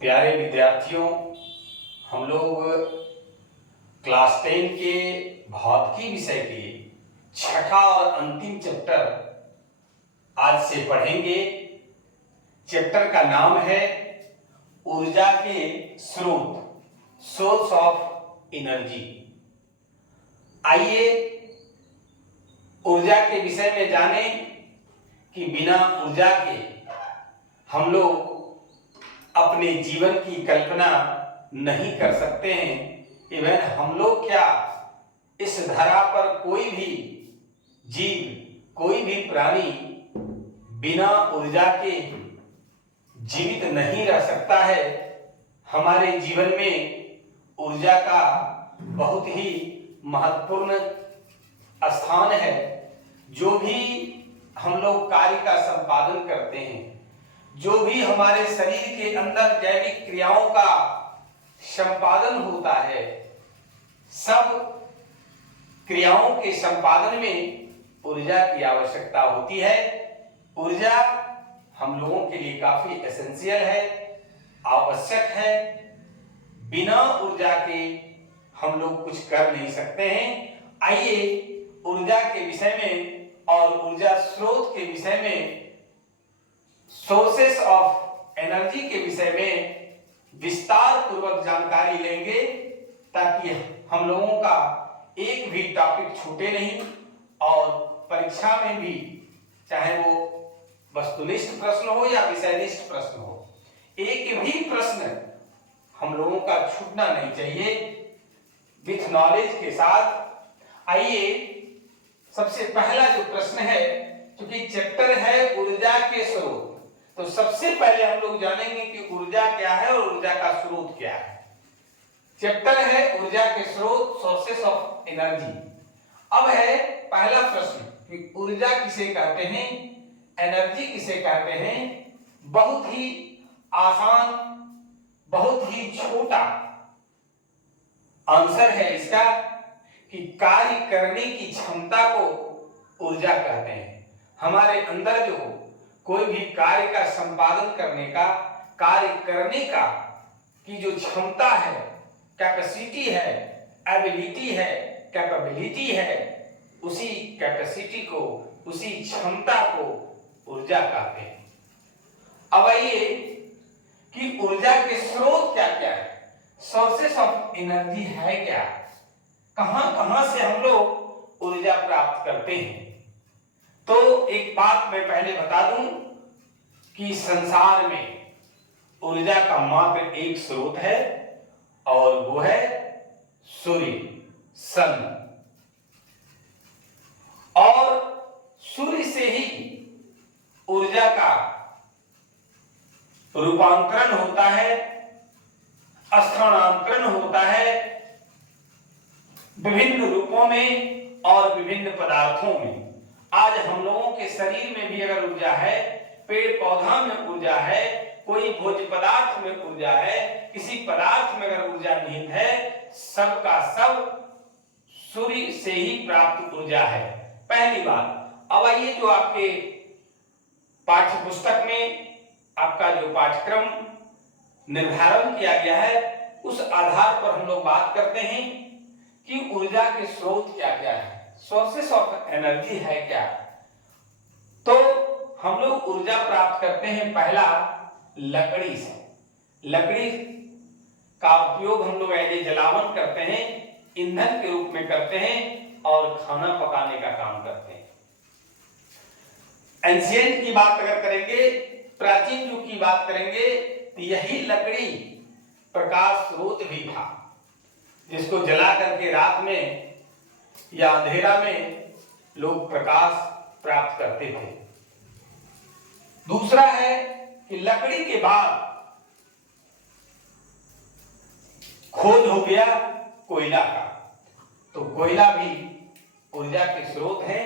प्यारे विद्यार्थियों, हम लोग क्लास 10 के भौतिकी विषय के छठा और अंतिम चैप्टर आज से पढ़ेंगे। चैप्टर का नाम है ऊर्जा के स्रोत, सोर्स ऑफ एनर्जी। आइए ऊर्जा के विषय में जानें कि बिना ऊर्जा के हम लोग अपने जीवन की कल्पना नहीं कर सकते हैं। इवन हम लोग क्या, इस धरा पर कोई भी जीव, कोई भी प्राणी बिना ऊर्जा के जीवित नहीं रह सकता है। हमारे जीवन में ऊर्जा का बहुत ही महत्वपूर्ण स्थान है। जो भी हम लोग कार्य का संपादन करते हैं, जो भी हमारे शरीर के अंदर जैविक क्रियाओं का संपादन होता है, सब क्रियाओं के संपादन में ऊर्जा की आवश्यकता होती है। ऊर्जा हम लोगों के लिए काफी एसेंशियल है, आवश्यक है। बिना ऊर्जा के हम लोग कुछ कर नहीं सकते हैं। आइए ऊर्जा के विषय में और ऊर्जा स्रोत के विषय में, सोर्सेस ऑफ एनर्जी के विषय में विस्तार पूर्वक जानकारी लेंगे, ताकि हम लोगों का एक भी टॉपिक छूटे नहीं और परीक्षा में भी, चाहे वो वस्तुनिष्ठ प्रश्न हो या विषयनिष्ठ प्रश्न हो, एक भी प्रश्न हम लोगों का छूटना नहीं चाहिए। विथ नॉलेज के साथ आइए, सबसे पहला जो प्रश्न है, क्योंकि चैप्टर है ऊर्जा के स्रोत, तो सबसे पहले हम लोग जानेंगे कि ऊर्जा क्या है और ऊर्जा का स्रोत क्या है। चैप्टर है ऊर्जा के स्रोत, सोर्सेस ऑफ एनर्जी। अब है पहला प्रश्न कि ऊर्जा किसे कहते हैं, एनर्जी किसे कहते हैं। बहुत ही आसान, बहुत ही छोटा आंसर है इसका कि कार्य करने की क्षमता को ऊर्जा कहते हैं। हमारे अंदर जो कोई भी कार्य का संपादन करने का, कार्य करने का की जो क्षमता है, कैपेसिटी है, एबिलिटी है, कैपेबिलिटी है, उसी कैपेसिटी को, उसी क्षमता को ऊर्जा कहते हैं। अब आइए कि ऊर्जा के स्रोत क्या क्या है, सोर्सेस ऑफ एनर्जी है क्या, कहां कहां से हम लोग ऊर्जा प्राप्त करते हैं। तो एक बात मैं पहले बता दूं कि संसार में ऊर्जा का मात्र एक स्रोत है और वो है सूर्य, सन। और सूर्य से ही ऊर्जा का रूपांतरण होता है, स्थानांतरण होता है विभिन्न रूपों में और विभिन्न पदार्थों में। आज हम लोगों के शरीर में भी अगर ऊर्जा है, पेड़ पौधा में ऊर्जा है, कोई भोज्य पदार्थ में ऊर्जा है, किसी पदार्थ में अगर ऊर्जा निहित है, सबका सब सूर्य से ही प्राप्त ऊर्जा है। पहली बात। अब आइए, जो आपके पाठ्य पुस्तक में आपका जो पाठ्यक्रम निर्धारण किया गया है, उस आधार पर हम लोग बात करते हैं कि ऊर्जा के स्रोत क्या क्या है, सोर्सेस ऑफ एनर्जी है क्या। तो हम लोग ऊर्जा प्राप्त करते हैं पहला लकड़ी से। लकड़ी का उपयोग हम लोग एज ए जलावन करते हैं, ईंधन के रूप में करते हैं और खाना पकाने का काम करते हैं। एंशिएंट की बात अगर करेंगे, प्राचीन युग की बात करेंगे, तो यही लकड़ी प्रकाश स्रोत भी था, जिसको जला करके रात में या अंधेरा में लोग प्रकाश प्राप्त करते थे। दूसरा है कि लकड़ी के बाद खोज हो गया कोयला का, तो कोयला भी ऊर्जा के स्रोत है।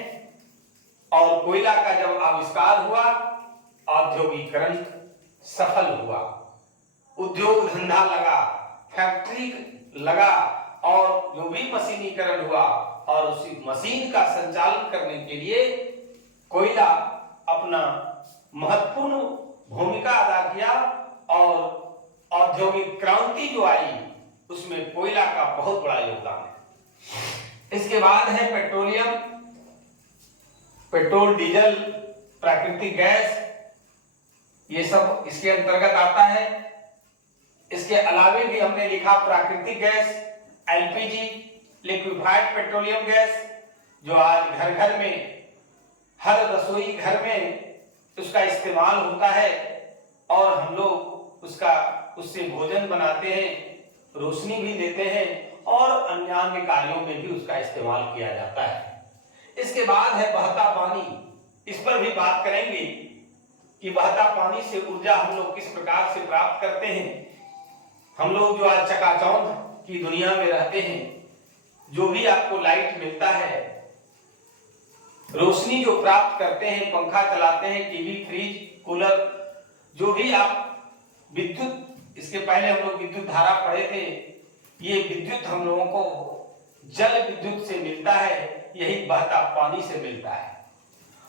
और कोयला का जब आविष्कार हुआ, औद्योगिकरण सफल हुआ, उद्योग धंधा लगा, फैक्ट्री लगा, और जो भी मशीनीकरण हुआ, और उसी मशीन का संचालन करने के लिए कोयला अपना महत्वपूर्ण भूमिका अदा किया और औद्योगिक क्रांति जो आई उसमें कोयला का बहुत बड़ा योगदान है। इसके बाद है पेट्रोलियम, पेट्रोल, डीजल, प्राकृतिक गैस, ये सब इसके अंतर्गत आता है। इसके अलावे भी हमने लिखा प्राकृतिक gas, LPG, liquefied petroleum gas, जो आज घर घर में, हर रसोई घर में उसका इस्तेमाल होता है और हम लोग उससे भोजन बनाते हैं, रोशनी भी देते हैं और अन्य कार्यों में भी उसका इस्तेमाल किया जाता है। इसके बाद है बहता पानी, इस पर भी बात करेंगे कि बहता पानी से ऊर्जा हम लोग किस प्रकार से प्राप्त करते हैं। हम लोग जो आज चकाचौंध की दुनिया में रहते हैं, जो भी आपको लाइट मिलता है, रोशनी जो प्राप्त करते हैं, पंखा चलाते हैं, टीवी, फ्रिज, कूलर, जो भी आप विद्युत, इसके पहले हम लोग विद्युत धारा पढ़े थे, ये विद्युत हम लोगों को जल विद्युत से मिलता है, यही बहता पानी से मिलता है।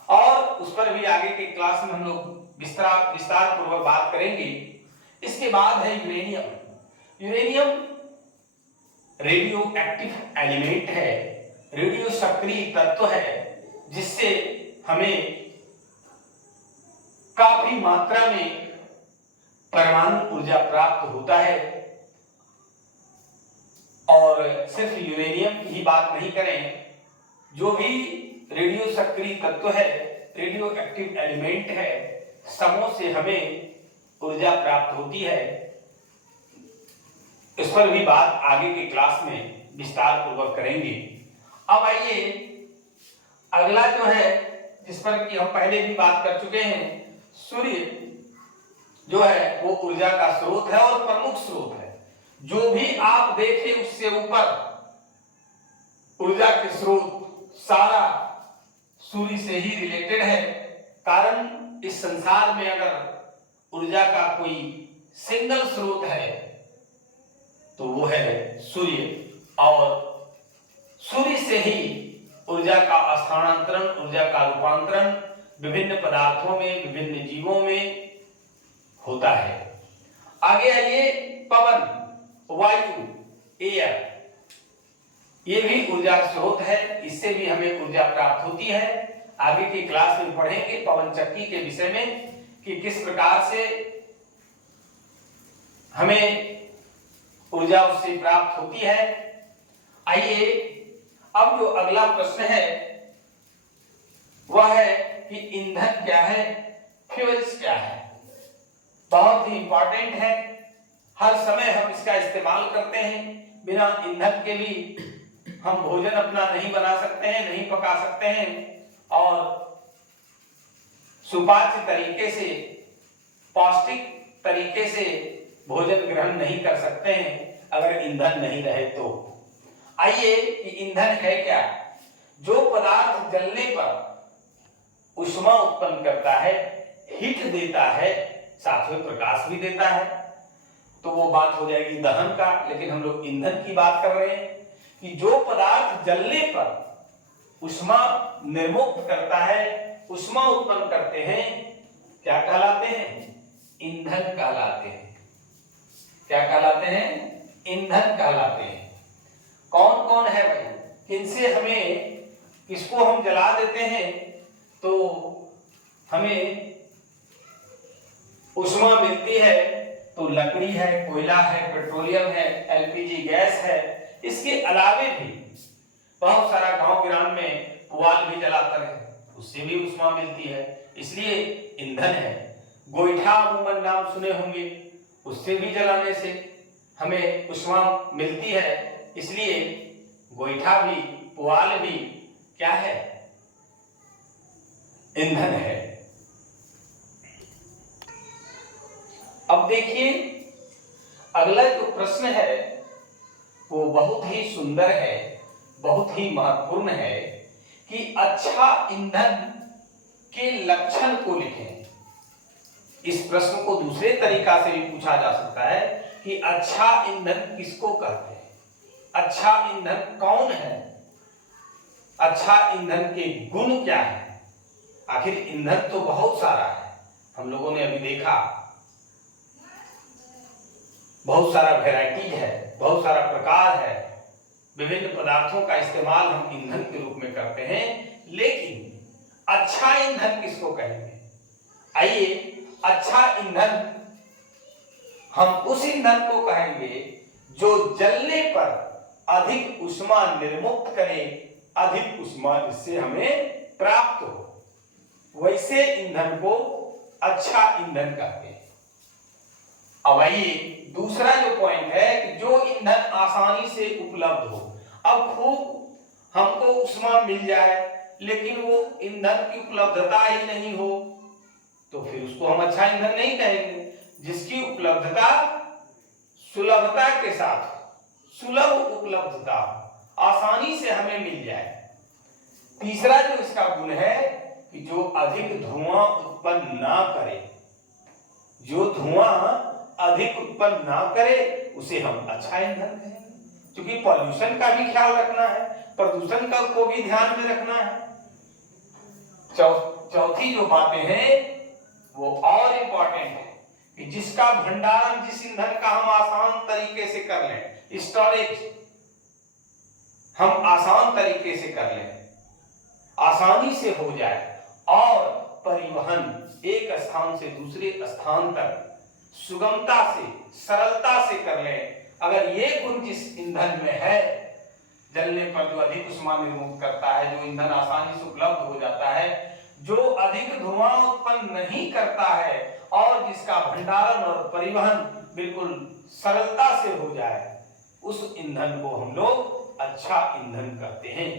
और उस पर भी आगे के क्लास में हम लोग विस्तार पूर्वक बात करेंगे। इसके बाद है uranium. Uranium radio active element है, रेडियो सक्रिय तत्व है, जिससे हमें काफी मात्रा में परमाणु ऊर्जा प्राप्त होता है। और सिर्फ यूरेनियम की ही बात नहीं करें, जो भी रेडियो सक्रिय तत्व है, रेडियो एक्टिव एलिमेंट है, समूह से हमें ऊर्जा प्राप्त होती है। इस पर भी बात आगे के क्लास में विस्तार पूर्वक करेंगे। अब आइए अगला जो है, जिस पर कि हम पहले भी बात कर चुके हैं, सूर्य जो है वो ऊर्जा का स्रोत है और प्रमुख स्रोत है। जो भी आप देखें उससे ऊपर ऊर्जा के स्रोत सारा सूर्य से ही रिलेटेड है। कारण इस संसार में अगर ऊर्जा का कोई सिंगल स्रोत है तो वो है सूर्य, और सूर्य से ही ऊर्जा का स्थानांतरण, ऊर्जा का रूपांतरण विभिन्न पदार्थों में, विभिन्न जीवों में होता है। आगे आइए, पवन, वायु, एयर, ये भी ऊर्जा स्रोत है, इससे भी हमें ऊर्जा प्राप्त होती है। आगे की क्लास में पढ़ेंगे पवन चक्की के विषय में कि किस प्रकार से हमें ऊर्जा उससे प्राप्त होती है। आइए अब जो अगला प्रश्न है वह है कि ईंधन क्या है, फ्यूल्स क्या है। बहुत ही इंपॉर्टेंट है, हर समय हम इसका इस्तेमाल करते हैं। बिना ईंधन के भी हम भोजन अपना नहीं बना सकते हैं, नहीं पका सकते हैं और सुपाच्य तरीके से, पौष्टिक तरीके से भोजन ग्रहण नहीं कर सकते हैं अगर ईंधन नहीं रहे तो। आइए कि ईंधन है क्या। जो पदार्थ जलने पर ऊष्मा उत्पन्न करता है, हीट देता है, साथ में प्रकाश भी देता है, तो वो बात हो जाएगी दहन का। लेकिन हम लोग ईंधन की बात कर रहे हैं कि जो पदार्थ जलने पर ऊष्मा निर्मुक्त करता है, ऊष्मा उत्पन्न करते हैं, क्या कहलाते हैं, ईंधन कहलाते हैं। क्या कहलाते हैं, ईंधन कहलाते हैं। कौन कौन है भाई, किनसे हमें, किसको हम जला देते हैं तो हमें ऊष्मा मिलती है, तो लकड़ी है, कोयला है, पेट्रोलियम है, एलपीजी गैस है। इसके अलावे भी बहुत सारा गांव ग्राम में पुआल भी जलाते हैं, उससे भी ऊष्मा मिलती है, इसलिए ईंधन है। गोईठा अमूमन नाम सुने होंगे, उससे भी जलाने से हमें ऊष्मा मिलती है, इसलिए गोईठा भी, पुआल भी क्या है, ईंधन है। अब देखिए अगला जो प्रश्न है वो बहुत ही सुंदर है, बहुत ही महत्वपूर्ण है कि अच्छा ईंधन के लक्षण को लिखें। इस प्रश्न को दूसरे तरीका से भी पूछा जा सकता है कि अच्छा ईंधन किसको कहते हैं, अच्छा ईंधन कौन है, अच्छा ईंधन के गुण क्या है। आखिर ईंधन तो बहुत सारा है, हम लोगों ने अभी देखा बहुत सारा वैरायटी है, बहुत सारा प्रकार है, विभिन्न पदार्थों का इस्तेमाल हम ईंधन के रूप में करते हैं, लेकिन अच्छा ईंधन किसको कहेंगे? आइए, अच्छा ईंधन हम उस ईंधन को कहेंगे जो जलने पर अधिक ऊष्मा निर्मुक्त करे, अधिक ऊष्मा जिससे हमें प्राप्त हो, वैसे ईंधन को अच्छा ईंधन कहते हैं। अब आइए, दूसरा जो पॉइंट है कि जो ईंधन आसानी से उपलब्ध हो। अब खूब हमको ऊष्मा मिल जाए लेकिन वो ईंधन की उपलब्धता ही नहीं हो, तो फिर उसको हम अच्छा ईंधन नहीं कहेंगे। जिसकी उपलब्धता सुलभता के साथ, सुलभ उपलब्धता, आसानी से हमें मिल जाए। तीसरा जो इसका गुण है कि जो अधिक धुआं उत्पन्न ना करे, जो धुआं अधिक उत्पन्न ना करे उसे हम अच्छा ईंधन कहेंगे, क्योंकि पॉल्यूशन का भी ख्याल रखना है, प्रदूषण का को भी ध्यान में रखना है। चौथी जो बातें हैं वो और इंपॉर्टेंट है कि जिसका भंडारण, जिस ईंधन का हम आसान तरीके से कर लें, स्टोरेज हम आसान तरीके से कर लें, आसानी से हो जाए, और परिवहन एक स्थान से दूसरे स्थान तक सुगमता से, सरलता से कर लें। अगर ये गुण जिस ईंधन में है, जलने पर जो अधिक ऊष्मा निर्मुक्त करता है, जो ईंधन आसानी से उपलब्ध हो जाता है, जो अधिक धुआं उत्पन्न नहीं करता है, और जिसका भंडारण और परिवहन बिल्कुल सरलता से हो जाए, उस ईंधन को हम लोग अच्छा ईंधन कहते हैं।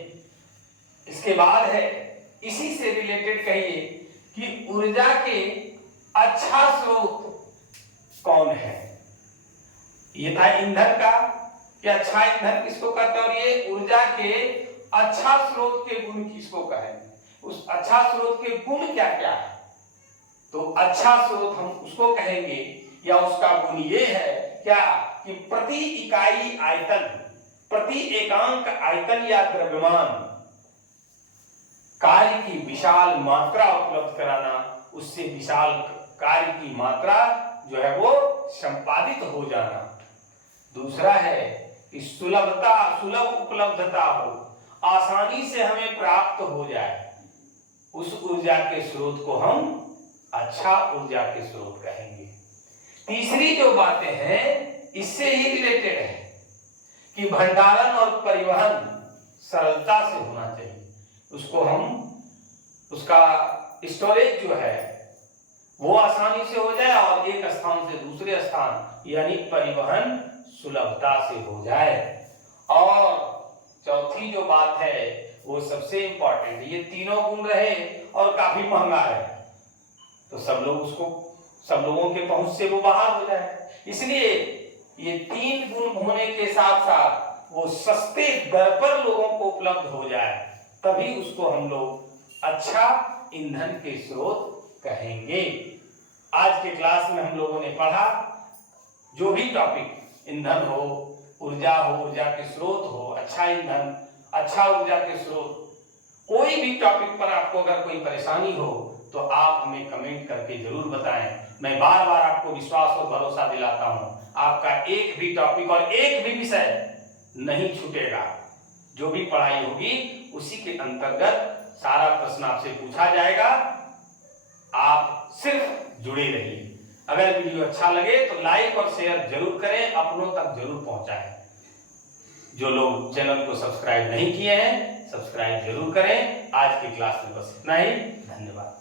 इसके बाद है, इसी से रिलेटेड कहिए कि ऊर्जा के अच्छा स्रोत कौन है? ये था ईंधन का कि अच्छा ईंधन किसको कहते हैं, और ये ऊर्जा के अच्छा स्रोत के गुण किसको कहेंगे? उस अच्छा स्रोत के गुण क्या क्या है? तो अच्छा स्रोत हम उसको कहेंगे, या उसका गुण ये है क्या कि प्रति इकाई आयतन, प्रति एकांक आयतन या द्रव्यमान कार्य की विशाल मात्रा उपलब्ध कराना, उससे विशाल कार्य की मात्रा जो है वो संपादित हो जाना। दूसरा है कि सुलभता, सुलभ उपलब्धता हो, आसानी से हमें प्राप्त हो जाए, उस ऊर्जा के स्रोत को हम अच्छा ऊर्जा के स्रोत कहेंगे। तीसरी जो बातें हैं इससे ही रिलेटेड है कि भंडारण और परिवहन सरलता से होना चाहिए, उसको हम, उसका स्टोरेज जो है वो आसानी से हो जाए, और एक स्थान से दूसरे स्थान यानी परिवहन सुलभता से हो जाए। और चौथी जो बात है वो सबसे इंपॉर्टेंट, ये तीनों गुण रहे और काफी महंगा है, तो सब लोग उसको, सब लोगों के पहुंच से वो बाहर हो जाए। इसलिए ये तीन गुण होने के साथ साथ वो सस्ते दर पर लोगों को उपलब्ध हो जाए, तभी उसको हम लोग अच्छा ईंधन के स्रोत कहेंगे। आज के क्लास में हम लोगों ने पढ़ा, जो भी टॉपिक, ईंधन हो, ऊर्जा हो, ऊर्जा के स्रोत हो, अच्छा ईंधन, अच्छा ऊर्जा के स्रोत, कोई भी टॉपिक पर आपको अगर कोई परेशानी हो तो आप हमें कमेंट करके जरूर बताएं। मैं बार बार आपको विश्वास और भरोसा दिलाता हूं, आपका एक भी टॉपिक और एक भी विषय नहीं छूटेगा। जो भी पढ़ाई होगी उसी के अंतर्गत सारा प्रश्न आपसे पूछा जाएगा, आप सिर्फ जुड़े रहिए। अगर वीडियो अच्छा लगे तो लाइक और शेयर जरूर करें, अपनों तक जरूर पहुंचाएं। जो लोग चैनल को सब्सक्राइब नहीं किए हैं, सब्सक्राइब जरूर करें। आज की क्लास में बस इतना ही, धन्यवाद।